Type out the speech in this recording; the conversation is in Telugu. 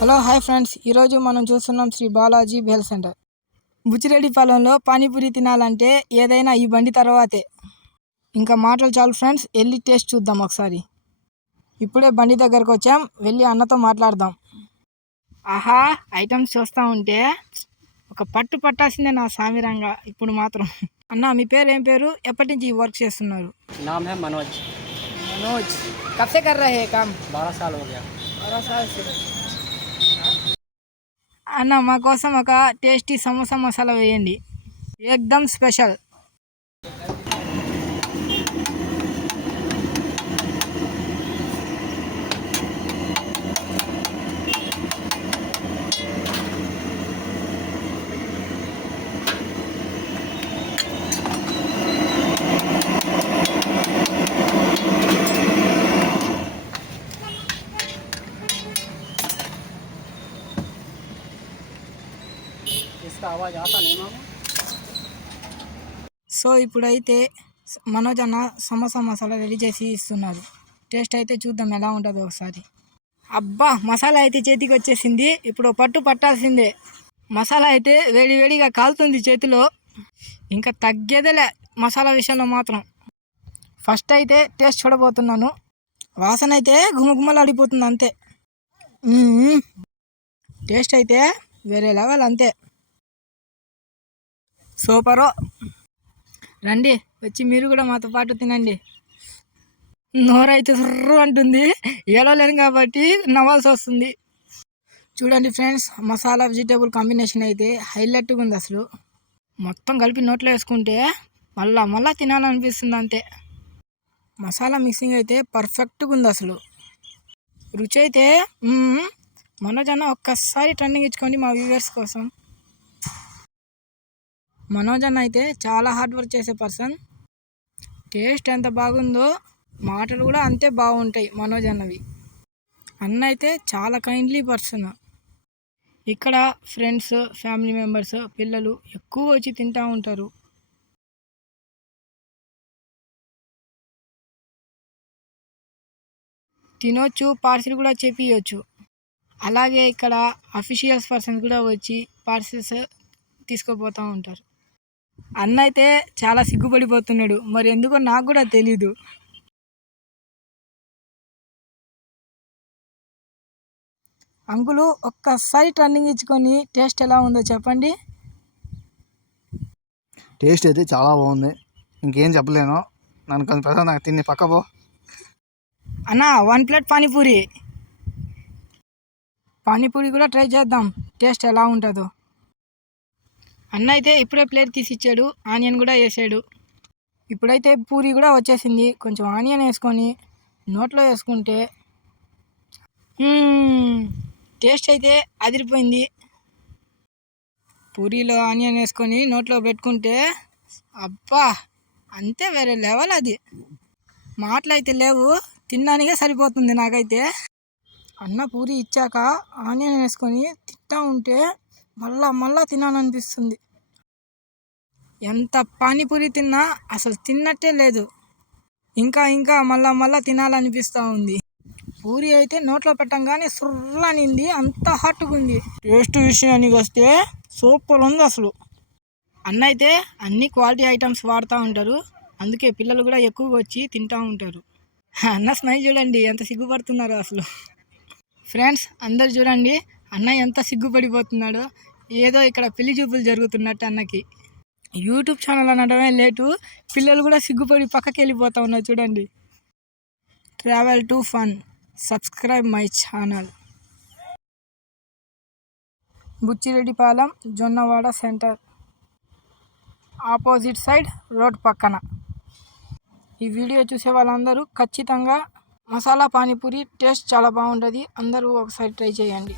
హలో హాయ్ ఫ్రెండ్స్, ఈరోజు మనం చూస్తున్నాం శ్రీ బాలాజీ బేల్ సెంటర్. బుచ్చిరెడ్డిపాలెంలో పానీపూరి తినాలంటే ఏదైనా ఈ బండి తర్వాతే. ఇంకా మాటలు చాలు ఫ్రెండ్స్, వెళ్ళి టేస్ట్ చూద్దాం ఒకసారి. ఇప్పుడే బండి దగ్గరకు వచ్చాం, వెళ్ళి అన్నతో మాట్లాడదాం. ఆహా, ఐటమ్స్ చూస్తూ ఉంటే ఒక పట్టు పట్టాల్సిందే నా సామిరంగా ఇప్పుడు మాత్రం. అన్న, మీ పేరు ఏం పేరు, ఎప్పటి నుంచి వర్క్ చేస్తున్నారు? नाम है मनोज। మనోజ్, కబ్ సే కర్ రహే కామ్? 12 साल हो गया। 12 साल से. అన్న, మా కోసం ఒక టేస్టీ సమోసా మసాలా వేయండి, ఏకదమ్ స్పెషల్. इसका आवाज़ आता नहीं मामा। సో ఇప్పుడైతే మనోజ్ అన్న సమోసా మసాలా రెడీ చేసి ఇస్తున్నారు. టేస్ట్ అయితే చూద్దాం ఎలా ఉంటుందో ఒకసారి. అబ్బా, మసాలా అయితే చేతికి వచ్చేసింది. ఇప్పుడు పట్టు పట్టాల్సిందే. మసాలా అయితే వేడి వేడిగా కాలుతుంది చేతిలో, ఇంకా తగ్గేదేలే మసాలా విషయంలో మాత్రం. ఫస్ట్ అయితే టేస్ట్ చూడబోతున్నాను. వాసన అయితే గుమగుమలాడిపోతుంది అంతే. టేస్ట్ అయితే వేరే లెవెల్ అంతే. సూపరు. రండి, వచ్చి మీరు కూడా మాతో పాటు తినండి. నోరైతే సుర్రు అంటుంది, ఏడవలేను కాబట్టి నవ్వాల్సి వస్తుంది. చూడండి ఫ్రెండ్స్, మసాలా వెజిటేబుల్ కాంబినేషన్ అయితే హైలైట్గా ఉంది. అసలు మొత్తం కలిపి నోట్లో వేసుకుంటే మళ్ళా తినాలనిపిస్తుంది అంతే. మసాలా మిక్సింగ్ అయితే పర్ఫెక్ట్గా ఉంది. అసలు రుచి అయితే మనోజ్ అన్న ఒక్కసారి ట్రెండింగ్ ఇచ్చుకోండి మా వ్యూవర్స్ కోసం. మనోజ్ అన్న అయితే చాలా హార్డ్ వర్క్ చేసే పర్సన్. టేస్ట్ ఎంత బాగుందో మాటలు కూడా అంతే బాగుంటాయి మనోజ్ అన్నవి. అన్న అయితే చాలా కైండ్లీ పర్సన్. ఇక్కడ ఫ్రెండ్స్, ఫ్యామిలీ మెంబర్స్, పిల్లలు ఎక్కువ వచ్చి తింటూ ఉంటారు. తినొచ్చు, పార్సిల్ కూడా చేపియచ్చు. అలాగే ఇక్కడ అఫీషియల్స్ పర్సన్స్ కూడా వచ్చి పార్సిల్స్ తీసుకుపోతూ ఉంటారు. అన్న అయితే చాలా సిగ్గుపడిపోతున్నాడు, మరి ఎందుకో నాకు కూడా తెలీదు. అంకులు, ఒక్కసారి టర్నింగ్ ఇచ్చుకొని టేస్ట్ ఎలా ఉందో చెప్పండి. టేస్ట్ అయితే చాలా బాగుంది, ఇంకేం చెప్పలేను. నన్ను కొంచెం ప్రసాద్ నాకు తిని పక్కపో. అన్న, 1 ప్లేట్ పానీపూరి కూడా ట్రై చేద్దాం, టేస్ట్ ఎలా ఉంటుందో. అన్న అయితే ఇప్పుడే ప్లేట్ తీసి ఇచ్చాడు, ఆనియన్ కూడా వేసాడు. ఇప్పుడైతే పూరి కూడా వచ్చేసింది. కొంచెం ఆనియన్ వేసుకొని నోట్లో వేసుకుంటే టేస్ట్ అయితే అదిరిపోయింది. పూరీలో ఆనియన్ వేసుకొని నోట్లో పెట్టుకుంటే అబ్బా, అంతే వేరే లెవెల్. అది మాటలు అయితే లేవు, తినడానికే సరిపోతుంది నాకైతే. అన్న పూరి ఇచ్చాక ఆనియన్ వేసుకొని తింటా ఉంటే మళ్ళా తినాలనిపిస్తుంది. ఎంత పానీపూరి తిన్నా అసలు తిన్నట్టే లేదు, ఇంకా మళ్ళా తినాలనిపిస్తూ ఉంది. పూరి అయితే నోట్లో పెట్టంగానే సుర్రనింది, అంత హాట్గా ఉంది. టేస్ట్ విషయానికి వస్తే సూపర్ ఉంది అసలు. అన్న అయితే అన్ని క్వాలిటీ ఐటమ్స్ వాడుతూ ఉంటారు, అందుకే పిల్లలు కూడా ఎక్కువగా వచ్చి తింటూ ఉంటారు. అన్న స్మైల్ చూడండి, ఎంత సిగ్గుపడుతున్నారో అసలు. ఫ్రెండ్స్, అందరు చూడండి అన్న ఎంత సిగ్గుపడిపోతున్నాడో. ఏదో ఇక్కడ పెళ్లి చూపులు జరుగుతున్నట్టు అన్నకి. యూట్యూబ్ ఛానల్ అనడమే లేటు, పిల్లలు కూడా సిగ్గుపడి పక్కకి వెళ్ళిపోతూ ఉన్నారు చూడండి. Travel to fun, subscribe my channel. Buchireddypalem Jonnawada centre, opposite side road పక్కన. ఈ వీడియో చూసే వాళ్ళందరూ ఖచ్చితంగా మసాలా పానీపూరి టేస్ట్ చాలా బాగుంటుంది, అందరూ ఒకసారి ట్రై చేయండి.